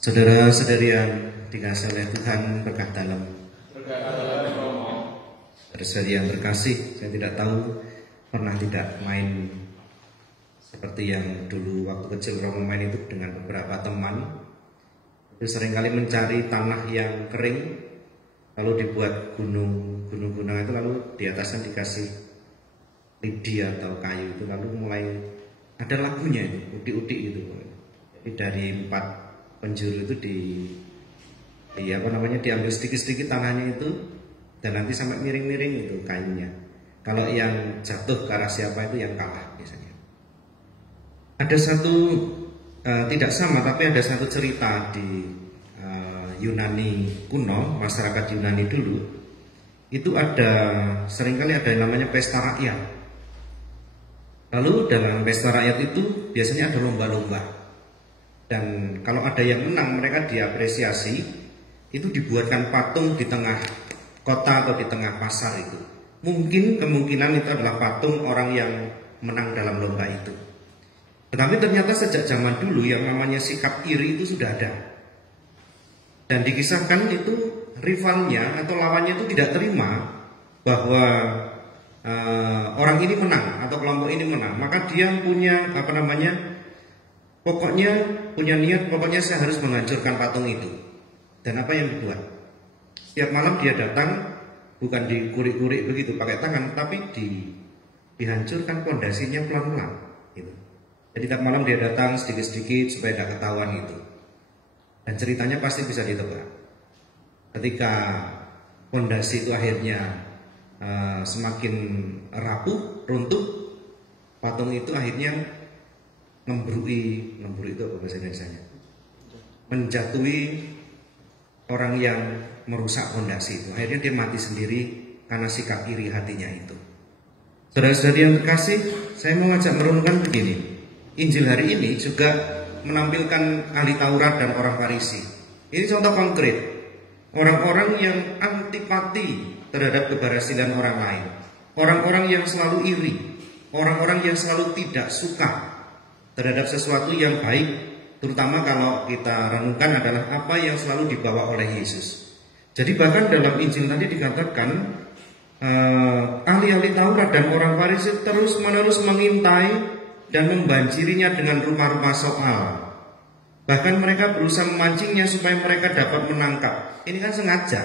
Saudara-saudari yang dikasihi oleh Tuhan, berkah dalam. Saudara-saudari yang terkasih, saya tidak tahu pernah tidak main seperti yang dulu waktu kecil Romo main itu dengan beberapa teman. Itu seringkali mencari tanah yang kering, lalu dibuat gunung-gunung itu, lalu di atasnya dikasih lidi atau kayu itu, lalu mulai ada lagunya itu, udik-udik itu. Jadi dari 4 penjuru itu diambil sedikit-sedikit tanahnya itu, dan nanti sampai miring-miring itu kayunya. Kalau yang jatuh ke arah siapa itu yang kalah biasanya. Ada satu tidak sama, tapi ada satu cerita di Yunani kuno, masyarakat Yunani dulu itu seringkali ada yang namanya pesta rakyat. Lalu dalam pesta rakyat itu biasanya ada lomba-lomba. Dan kalau ada yang menang, mereka diapresiasi. Itu dibuatkan patung di tengah kota atau di tengah pasar itu. Kemungkinan itu adalah patung orang yang menang dalam lomba itu. Tetapi ternyata sejak zaman dulu yang namanya sikap iri itu sudah ada. Dan dikisahkan itu rivalnya atau lawannya itu tidak terima bahwa orang ini menang atau kelompok ini menang. Maka dia punya pokoknya punya niat, pokoknya saya harus menghancurkan patung itu. Dan apa yang dibuat? Setiap malam dia datang, bukan dikurik-kurik begitu pakai tangan, tapi dihancurkan pondasinya pelan-pelan gitu. Jadi tiap malam dia datang sedikit-sedikit supaya tidak ketahuan itu. Dan ceritanya pasti bisa ditebak. Ketika pondasi itu akhirnya semakin rapuh, runtuh, patung itu akhirnya ngembrui itu apa bahasa Indonesianya? Menjatuhi orang yang merusak pondasi itu. Akhirnya dia mati sendiri karena sikap iri hatinya itu. Saudara-saudari yang terkasih, saya mau ngajak merenungkan begini. Injil hari ini juga menampilkan ahli Taurat dan orang Farisi. Ini contoh konkret. Orang-orang yang antipati terhadap keberhasilan orang lain. Orang-orang yang selalu iri. Orang-orang yang selalu tidak suka terhadap sesuatu yang baik, terutama kalau kita renungkan adalah apa yang selalu dibawa oleh Yesus. Jadi bahkan dalam Injil tadi dikatakan ahli-ahli Taurat dan orang Farisi terus-menerus mengintai dan membanjirinya dengan rupa-rupa soal. Bahkan mereka berusaha memancingnya supaya mereka dapat menangkap. Ini kan sengaja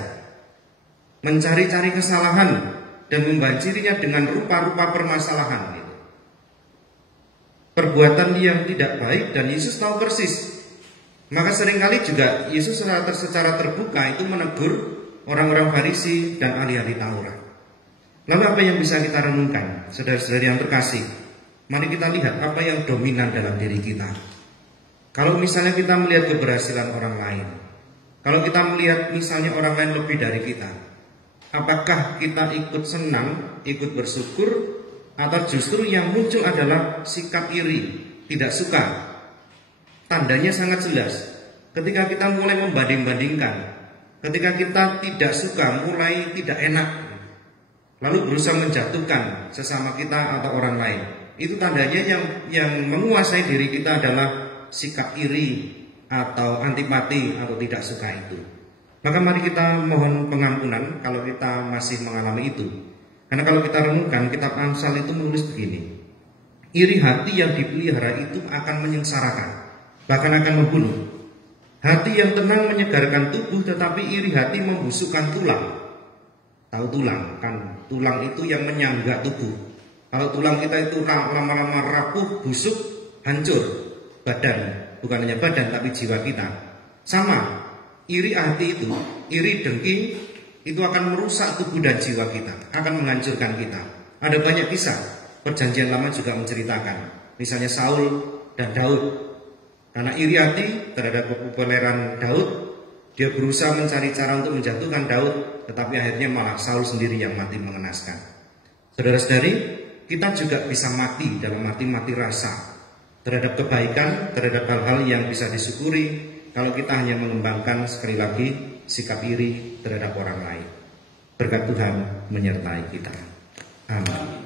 mencari-cari kesalahan dan membanjirinya dengan rupa-rupa permasalahan. Perbuatan yang tidak baik, dan Yesus tahu persis. Maka seringkali juga Yesus secara terbuka itu menegur orang-orang Farisi dan ahli-ahli Taurat. Lalu apa yang bisa kita renungkan, saudara-saudari yang terkasih? Mari kita lihat apa yang dominan dalam diri kita. Kalau misalnya kita melihat keberhasilan orang lain, kalau kita melihat misalnya orang lain lebih dari kita, apakah kita ikut senang, ikut bersyukur, atau justru yang muncul adalah sikap iri, tidak suka? Tandanya sangat jelas. Ketika kita mulai membanding-bandingkan, ketika kita tidak suka, mulai tidak enak, lalu berusaha menjatuhkan sesama kita atau orang lain, itu tandanya yang menguasai diri kita adalah sikap iri atau antipati atau tidak suka itu. Maka mari kita mohon pengampunan kalau kita masih mengalami itu. Karena kalau kita renungkan, kitab Amsal itu menulis begini: iri hati yang dipelihara itu akan menyengsarakan, bahkan akan membunuh. Hati yang tenang menyegarkan tubuh, tetapi iri hati membusukkan tulang. Tahu tulang kan? Tulang itu yang menyangga tubuh. Kalau tulang kita itu lama-lama rapuh, busuk, hancur badan. Bukan hanya badan, tapi jiwa kita. Sama, iri hati itu, iri dengki itu akan merusak tubuh dan jiwa kita, akan menghancurkan kita. Ada banyak kisah, Perjanjian Lama juga menceritakan. Misalnya Saul dan Daud. Karena iri hati terhadap kepopuleran Daud, dia berusaha mencari cara untuk menjatuhkan Daud, tetapi akhirnya malah Saul sendiri yang mati mengenaskan. Saudara-saudari, kita juga bisa mati dalam mati rasa terhadap kebaikan, terhadap hal-hal yang bisa disyukuri, kalau kita hanya mengembangkan sekali lagi sikap iri terhadap orang lain. Berkat Tuhan menyertai kita. Amin.